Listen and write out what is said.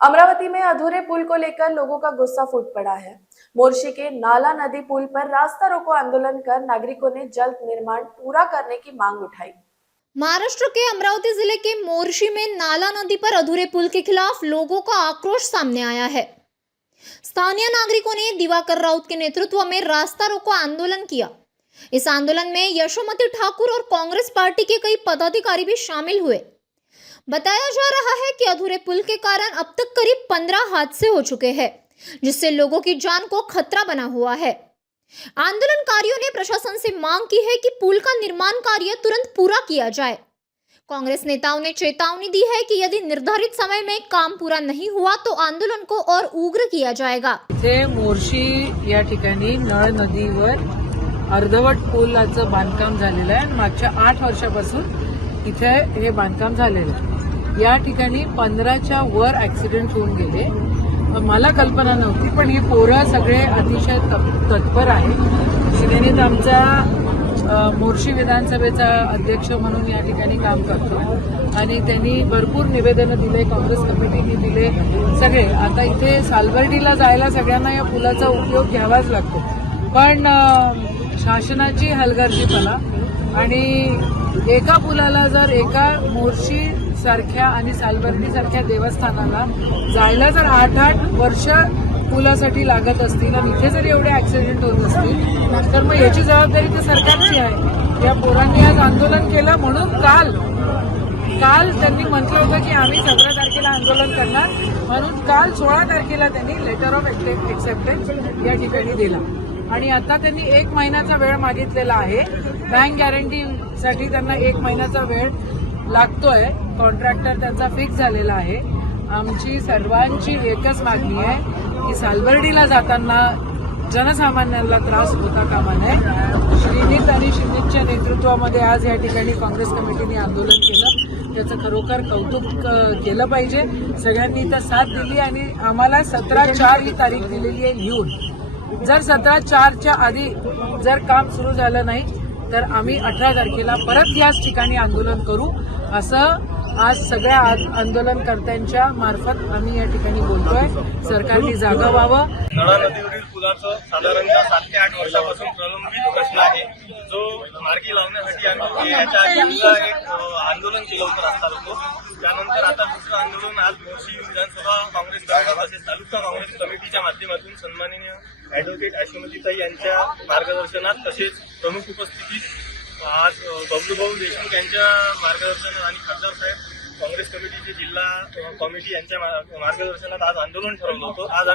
अमरावती में अधूरे पुल को लेकर लोगों का गुस्सा फूट पड़ा है। मोर्शी के नाला नदी पुल पर रास्ता रोको आंदोलन कर नागरिकों ने जल्द निर्माण पूरा करने की मांग उठाई। महाराष्ट्र के अमरावती जिले के मोर्शी में नाला नदी पर अधूरे पुल के खिलाफ लोगों का आक्रोश सामने आया है। स्थानीय नागरिकों ने दिवाकर राउत के नेतृत्व में रास्ता रोको आंदोलन किया। इस आंदोलन में यशोमती ठाकुर और कांग्रेस पार्टी के कई पदाधिकारी भी शामिल हुए। बताया जा रहा है कि अधूरे पुल के कारण अब तक करीब 15 हादसे हो चुके हैं, जिससे लोगों की जान को खतरा बना हुआ है। आंदोलनकारियों ने प्रशासन से मांग की है कि पुल का निर्माण कार्य तुरंत पूरा किया जाए। कांग्रेस नेताओं ने चेतावनी दी है कि यदि निर्धारित समय में काम पूरा नहीं हुआ तो आंदोलन को और उग्र किया जाएगा। इथे मोर्शी या ठिकाणी नळ नदीवर अर्धवट पुलाचं बांधकाम झालेलं आहे। मागच्या 8 वर्षापासून इथे हे बांधकाम झालेलं आहे। या ठिकाणी 15च्या वर ऍक्सिडेंट होऊन गेले। मला कल्पना नव्हती, पण हे पोरं सगळे अतिशय तत्पर आहे। शिवेनीत आमचा मोर्शी विधानसभेचा अध्यक्ष म्हणून या ठिकाणी काम करतो आणि त्यांनी भरपूर निवेदनं दिले, काँग्रेस कमिटीने दिले सगळे। आता इथे सालबर्डीला जायला सगळ्यांना या पुलाचा उपयोग घ्यावाच लागतो, पण शासनाची हलगर्जीपणा आणि एका पुलाला जर एका मोर्शी सारख्या आणि सालबर्डी सारख्या देवस्थानाला जायला जर 8 वर्ष पुलासाठी लागत असतील आणि इथे जर एवढे ऍक्सिडेंट होत असतील तर मग याची जबाबदारी तर सरकारची आहे। या पोरांनी आज आंदोलन केलं म्हणून काल त्यांनी म्हटलं होतं की आम्ही 17 तारखेला आंदोलन करणार, म्हणून काल 16 तारखेला त्यांनी लेटर ऑफ एक्सेप्टन्स या ठिकाणी दिला आणि आता त्यांनी 1 महिन्याचा वेळ मागितलेला आहे। बँक गॅरंटीसाठी त्यांना 1 महिन्याचा वेळ लागतोय। कॉन्ट्रॅक्टर त्यांचा फिक्स झालेला आहे। आमची सर्वांची एकच मागणी आहे की सालबर्डीला जाताना जनसामान्यांना त्रास होता कामा नये। श्रीनीत आणि शिंदेच्या नेतृत्वामध्ये आज या ठिकाणी काँग्रेस कमिटीने आंदोलन केलं, त्याचं खरोखर कौतुक केलं पाहिजे। सगळ्यांनी तर साथ दिली आणि आम्हाला 17/4 ही तारीख दिलेली आहे लिहून। जर 17/4च्या आधी जर काम सुरू झालं नाही तर आम्ही 18 तारखेला परत याच ठिकाणी आंदोलन करू, असं आज सगळ्या आंदोलनकर्त्यांच्या मार्फत आम्ही या ठिकाणी बोलतोय। सरकारने जागा व्हावं। नळा नदीवरील पुलाचं साधारणतः 7 ते 8 वर्षापासून प्रलंबित प्रश्न आहे, जो मार्गी लावण्यासाठी आम्ही याच्या आधी एक आंदोलन केलं होतं रस्ता रोको। त्यानंतर आता दुसरं आंदोलन आज मोर्शी विधानसभा काँग्रेस कमिटी तसेच तालुका काँग्रेस कमिटीच्या माध्यमातून सन्माननीय ॲडव्होकेट यशोमतीताई यांच्या मार्गदर्शनात तसेच प्रमुख उपस्थितीत आज बबलूभाऊ देशमुख यांच्या मार्गदर्शनात आणि खासदार साहेब काँग्रेस कमिटीचे जिल्हा कमिटी यांच्या मार्गदर्शनात आज आंदोलन ठरवलं होतं। आज